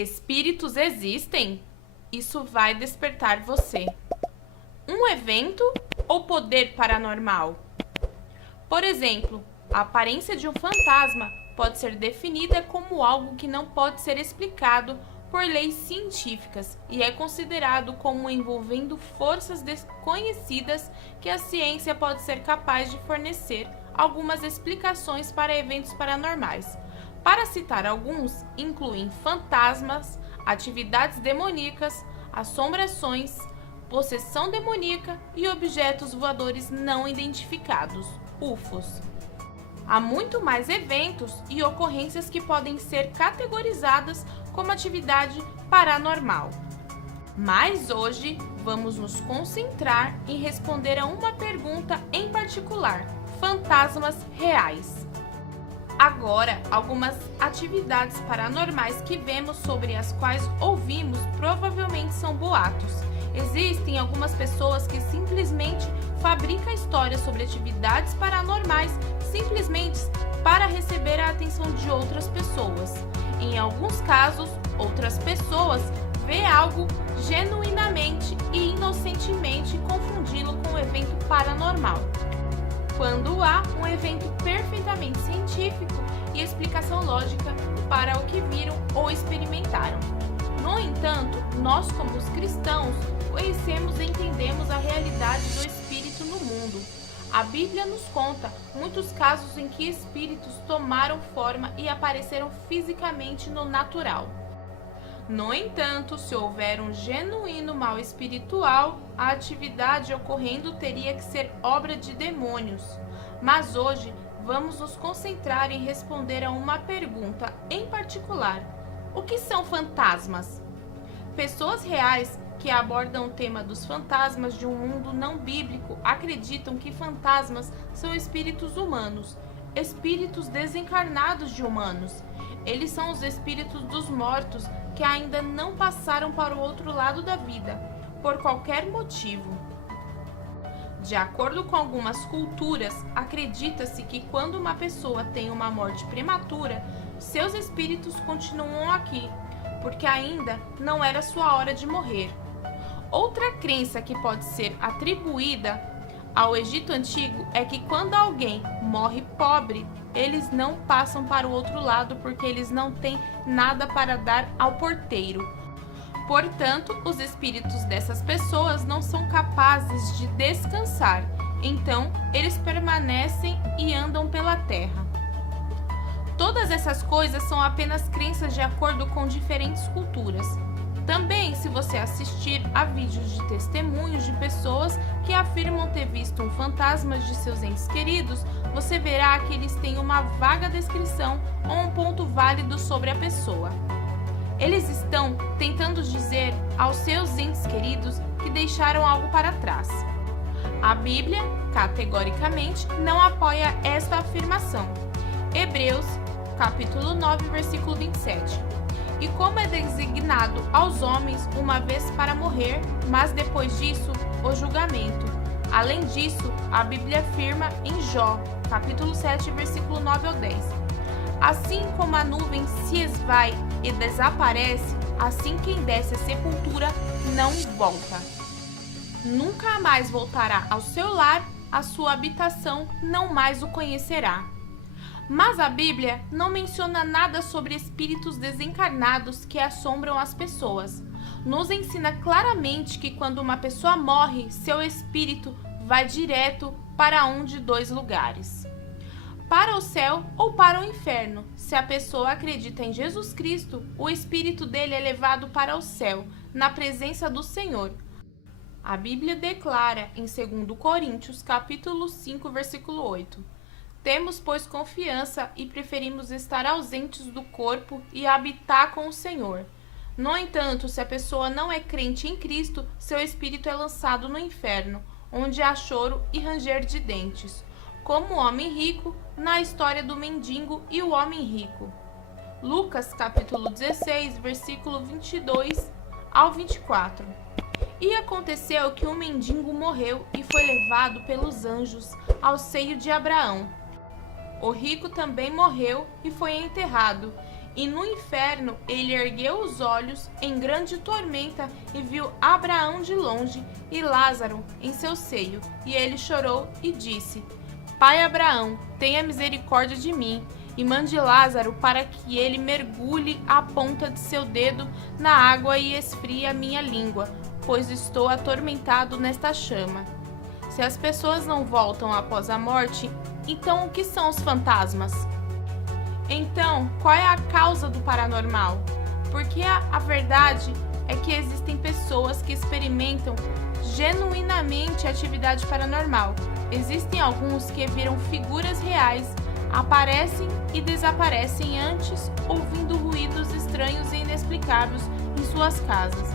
Espíritos existem? Isso vai despertar você. Um evento ou poder paranormal? Por exemplo, a aparência de um fantasma pode ser definida como algo que não pode ser explicado por leis científicas e é considerado como envolvendo forças desconhecidas que a ciência pode ser capaz de fornecer algumas explicações para eventos paranormais. Para citar alguns, incluem fantasmas, atividades demoníacas, assombrações, possessão demoníaca e objetos voadores não identificados, UFOs. Há muito mais eventos e ocorrências que podem ser categorizadas como atividade paranormal. Mas hoje vamos nos concentrar em responder a uma pergunta em particular: fantasmas reais. Agora, algumas atividades paranormais que vemos, sobre as quais ouvimos, provavelmente são boatos. Existem algumas pessoas que simplesmente fabricam histórias sobre atividades paranormais simplesmente para receber a atenção de outras pessoas. Em alguns casos, outras pessoas vê algo genuinamente e inocentemente e confundi-lo com um evento paranormal, quando há um evento perfeitamente científico e explicação lógica para o que viram ou experimentaram. No entanto, nós como os cristãos conhecemos e entendemos a realidade do espírito no mundo. A Bíblia nos conta muitos casos em que espíritos tomaram forma e apareceram fisicamente no natural. No entanto, se houver um genuíno mal espiritual, a atividade ocorrendo teria que ser obra de demônios. Mas hoje vamos nos concentrar em responder a uma pergunta em particular: o que são fantasmas? Pessoas reais que abordam o tema dos fantasmas de um mundo não bíblico acreditam que fantasmas são espíritos humanos, espíritos desencarnados de humanos. Eles são os espíritos dos mortos que ainda não passaram para o outro lado da vida, por qualquer motivo. De acordo com algumas culturas, acredita-se que quando uma pessoa tem uma morte prematura, seus espíritos continuam aqui, porque ainda não era sua hora de morrer. Outra crença que pode ser atribuída ao Egito Antigo é que quando alguém morre pobre, eles não passam para o outro lado porque eles não têm nada para dar ao porteiro. Portanto, os espíritos dessas pessoas não são capazes de descansar, então eles permanecem e andam pela terra. Todas essas coisas são apenas crenças de acordo com diferentes culturas. Também, se você assistir a vídeos de testemunhos de pessoas que afirmam ter visto um fantasma de seus entes queridos, você verá que eles têm uma vaga descrição ou um ponto válido sobre a pessoa. Eles estão tentando dizer aos seus entes queridos que deixaram algo para trás. A Bíblia, categoricamente, não apoia esta afirmação. Hebreus, capítulo 9, versículo 27. E como é designado aos homens uma vez para morrer, mas depois disso, o julgamento. Além disso, a Bíblia afirma em Jó, capítulo 7, versículo 9 ao 10. Assim como a nuvem se esvai e desaparece, assim quem desce à sepultura não volta. Nunca mais voltará ao seu lar, a sua habitação não mais o conhecerá. Mas a Bíblia não menciona nada sobre espíritos desencarnados que assombram as pessoas. Nos ensina claramente que quando uma pessoa morre, seu espírito vai direto para um de dois lugares: para o céu ou para o inferno. Se a pessoa acredita em Jesus Cristo, o espírito dele é levado para o céu, na presença do Senhor. A Bíblia declara em 2 Coríntios, capítulo 5, versículo 8: Temos, pois, confiança e preferimos estar ausentes do corpo e habitar com o Senhor. No entanto, se a pessoa não é crente em Cristo, seu espírito é lançado no inferno, onde há choro e ranger de dentes, como o homem rico, na história do mendigo e o homem rico. Lucas, capítulo 16, versículo 22 ao 24. E aconteceu que um mendigo morreu e foi levado pelos anjos ao seio de Abraão. O rico também morreu e foi enterrado, E no inferno ele ergueu os olhos em grande tormenta e viu Abraão de longe e Lázaro em seu seio. E ele chorou e disse: Pai Abraão, tenha misericórdia de mim, e mande Lázaro para que ele mergulhe a ponta de seu dedo na água e esfrie a minha língua, pois estou atormentado nesta chama. Se as pessoas não voltam após a morte, então o que são os fantasmas? Então, qual é a causa do paranormal? Porque a verdade é que existem pessoas que experimentam genuinamente atividade paranormal. Existem alguns que viram figuras reais, aparecem e desaparecem antes, ouvindo ruídos estranhos e inexplicáveis em suas casas.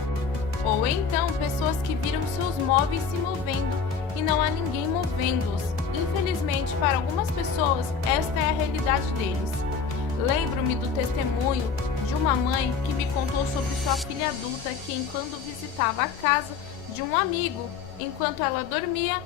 Ou então, pessoas que viram seus móveis se movendo e não há ninguém movendo-os. Infelizmente, para algumas pessoas, esta é a realidade deles. Lembro-me do testemunho de uma mãe que me contou sobre sua filha adulta que, enquanto visitava a casa de um amigo, enquanto ela dormia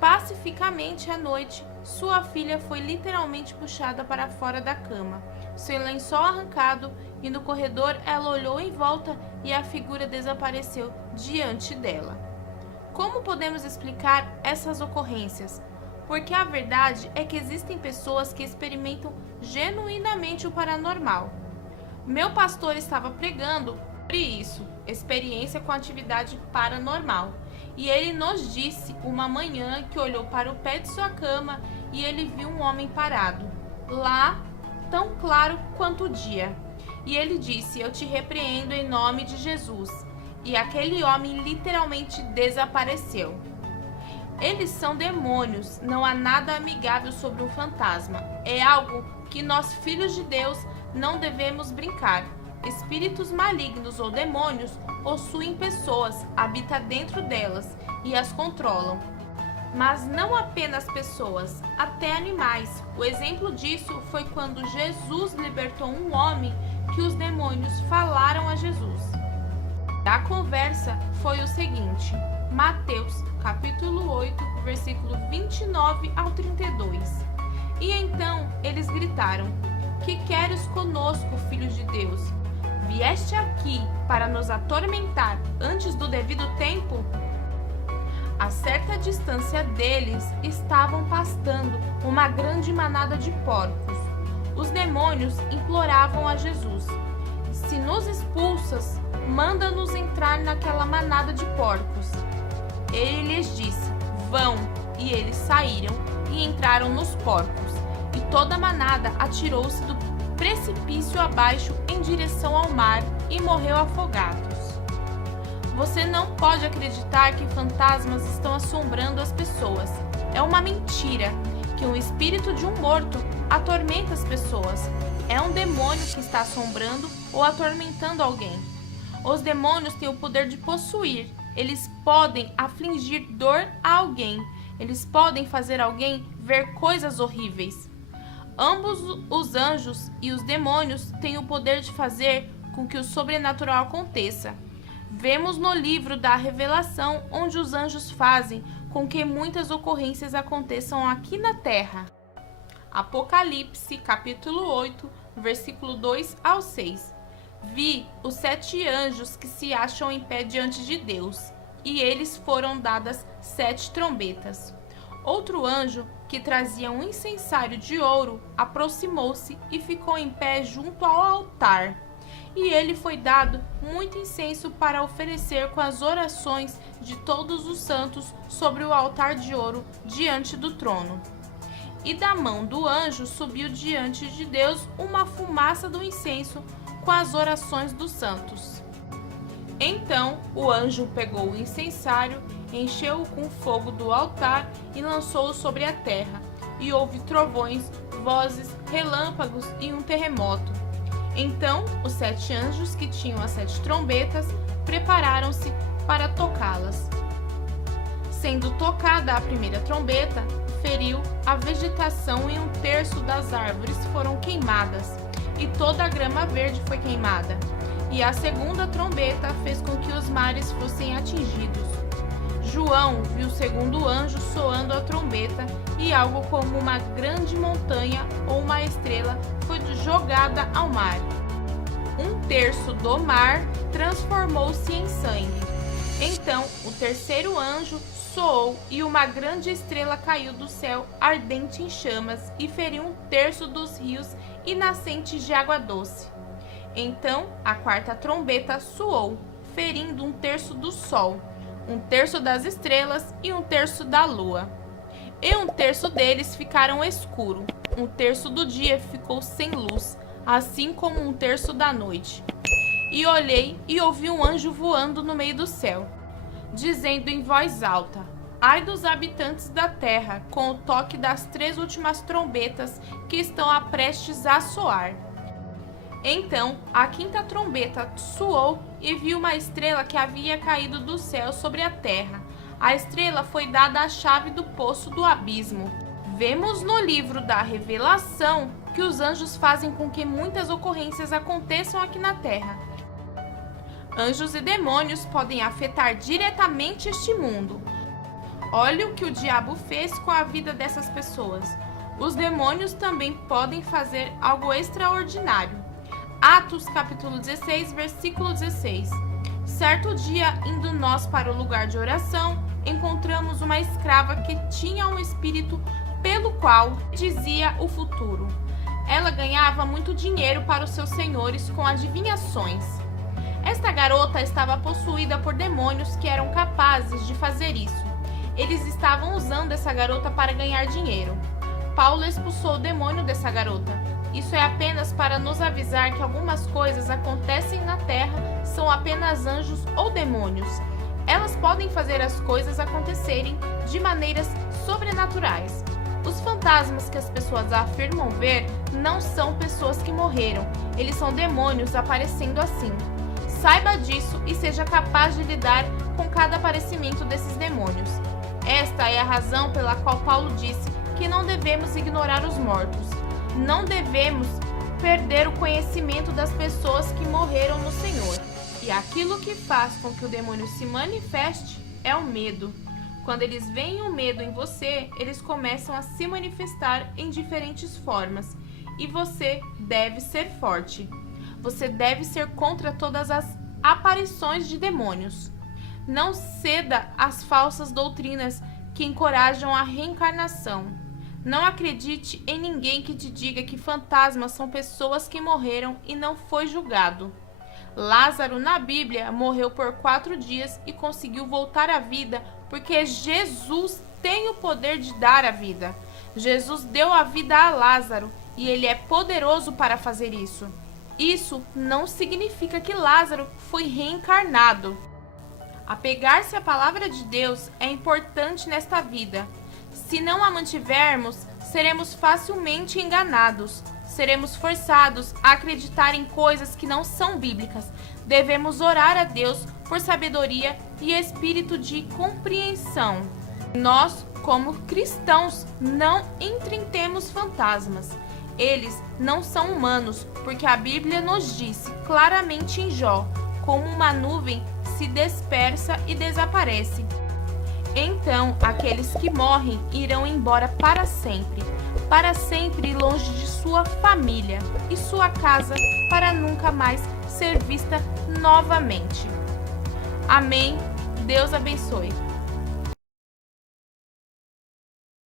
pacificamente à noite, sua filha foi literalmente puxada para fora da cama, seu lençol arrancado, e no corredor ela olhou em volta e a figura desapareceu diante dela. Como podemos explicar essas ocorrências? Porque a verdade é que existem pessoas que experimentam genuinamente o paranormal. Meu pastor estava pregando sobre isso, experiência com atividade paranormal, e ele nos disse uma manhã que olhou para o pé de sua cama e ele viu um homem parado, lá, tão claro quanto o dia. E ele disse: Eu te repreendo em nome de Jesus. E aquele homem literalmente desapareceu. Eles são demônios, não há nada amigável sobre um fantasma. É algo que nós, filhos de Deus, não devemos brincar. Espíritos malignos ou demônios possuem pessoas, habitam dentro delas e as controlam. Mas não apenas pessoas, até animais. O exemplo disso foi quando Jesus libertou um homem que os demônios falaram a Jesus. A conversa foi o seguinte: Mateus, capítulo 8, versículo 29 ao 32. E então eles gritaram: Que queres conosco, filhos de Deus? Vieste aqui para nos atormentar antes do devido tempo? A certa distância deles estavam pastando uma grande manada de porcos. Os demônios imploravam a Jesus: Se nos expulsas, manda-nos entrar naquela manada de porcos. Ele lhes disse: Vão. E eles saíram e entraram nos porcos. E toda a manada atirou-se do precipício abaixo em direção ao mar e morreu afogados. Você não pode acreditar que fantasmas estão assombrando as pessoas. É uma mentira que um espírito de um morto atormenta as pessoas. É um demônio que está assombrando ou atormentando alguém. Os demônios têm o poder de possuir. Eles podem afligir dor a alguém. Eles podem fazer alguém ver coisas horríveis. Ambos os anjos e os demônios têm o poder de fazer com que o sobrenatural aconteça. Vemos no livro da Revelação onde os anjos fazem com que muitas ocorrências aconteçam aqui na terra. Apocalipse, capítulo 8, versículo 2 ao 6. Vi os 7 anjos que se acham em pé diante de Deus, e eles foram dadas 7 trombetas. Outro anjo, que trazia um incensário de ouro, aproximou-se e ficou em pé junto ao altar. E ele foi dado muito incenso para oferecer com as orações de todos os santos sobre o altar de ouro diante do trono. E da mão do anjo subiu diante de Deus uma fumaça do incenso com as orações dos santos. Então o anjo pegou o incensário, encheu-o com fogo do altar e lançou-o sobre a terra. E houve trovões, vozes, relâmpagos e um terremoto. Então os 7 anjos que tinham as 7 trombetas prepararam-se para tocá-las. Sendo tocada a primeira trombeta, feriu a vegetação e 1/3 das árvores foram queimadas, e toda a grama verde foi queimada. E a segunda trombeta fez com que os mares fossem atingidos. João viu o segundo anjo soando a trombeta, e algo como uma grande montanha ou uma estrela foi jogada ao mar. um terço do mar transformou-se em sangue. Então o terceiro anjo soou e uma grande estrela caiu do céu, ardente em chamas, e feriu um terço dos rios e nascentes de água doce. Então a quarta trombeta soou, ferindo um terço do sol, um terço das estrelas e um terço da lua. E um terço deles ficaram escuro, um terço do dia ficou sem luz, assim como um terço da noite. E olhei e ouvi um anjo voando no meio do céu, dizendo em voz alta: ai dos habitantes da terra, com o toque das 3 últimas trombetas que estão prestes a soar. Então a quinta trombeta soou e vi uma estrela que havia caído do céu sobre a terra. A estrela foi dada a chave do poço do abismo. Vemos no livro da Revelação que os anjos fazem com que muitas ocorrências aconteçam aqui na terra. Anjos e demônios podem afetar diretamente este mundo. Olha o que o diabo fez com a vida dessas pessoas. Os demônios também podem fazer algo extraordinário. Atos capítulo 16, versículo 16. Certo dia, indo nós para o lugar de oração, encontramos uma escrava que tinha um espírito pelo qual dizia o futuro. Ela ganhava muito dinheiro para os seus senhores com adivinhações. Esta garota estava possuída por demônios que eram capazes de fazer isso. Eles estavam usando essa garota para ganhar dinheiro. Paulo expulsou o demônio dessa garota. Isso é apenas para nos avisar que algumas coisas acontecem na terra são apenas anjos ou demônios. Elas podem fazer as coisas acontecerem de maneiras sobrenaturais. Os fantasmas que as pessoas afirmam ver não são pessoas que morreram. Eles são demônios aparecendo assim. Saiba disso e seja capaz de lidar com cada aparecimento desses demônios. Esta é a razão pela qual Paulo disse que não devemos ignorar os mortos. Não devemos perder o conhecimento das pessoas que morreram no Senhor. E aquilo que faz com que o demônio se manifeste é o medo. Quando eles veem o medo em você, eles começam a se manifestar em diferentes formas. E você deve ser forte. Você deve ser contra todas as aparições de demônios. Não ceda às falsas doutrinas que encorajam a reencarnação. Não acredite em ninguém que te diga que fantasmas são pessoas que morreram e não foi julgado. Lázaro, na Bíblia, morreu por 4 dias e conseguiu voltar à vida porque Jesus tem o poder de dar a vida. Jesus deu a vida a Lázaro e ele é poderoso para fazer isso. Isso não significa que Lázaro foi reencarnado. Apegar-se à palavra de Deus é importante nesta vida. Se não a mantivermos, seremos facilmente enganados. Seremos forçados a acreditar em coisas que não são bíblicas. Devemos orar a Deus por sabedoria e espírito de compreensão. Nós, como cristãos, não enfrentemos fantasmas. Eles não são humanos, porque a Bíblia nos diz claramente em Jó, como uma nuvem se dispersa e desaparece. Então, aqueles que morrem irão embora para sempre longe de sua família e sua casa, para nunca mais ser vista novamente. Amém. Deus abençoe.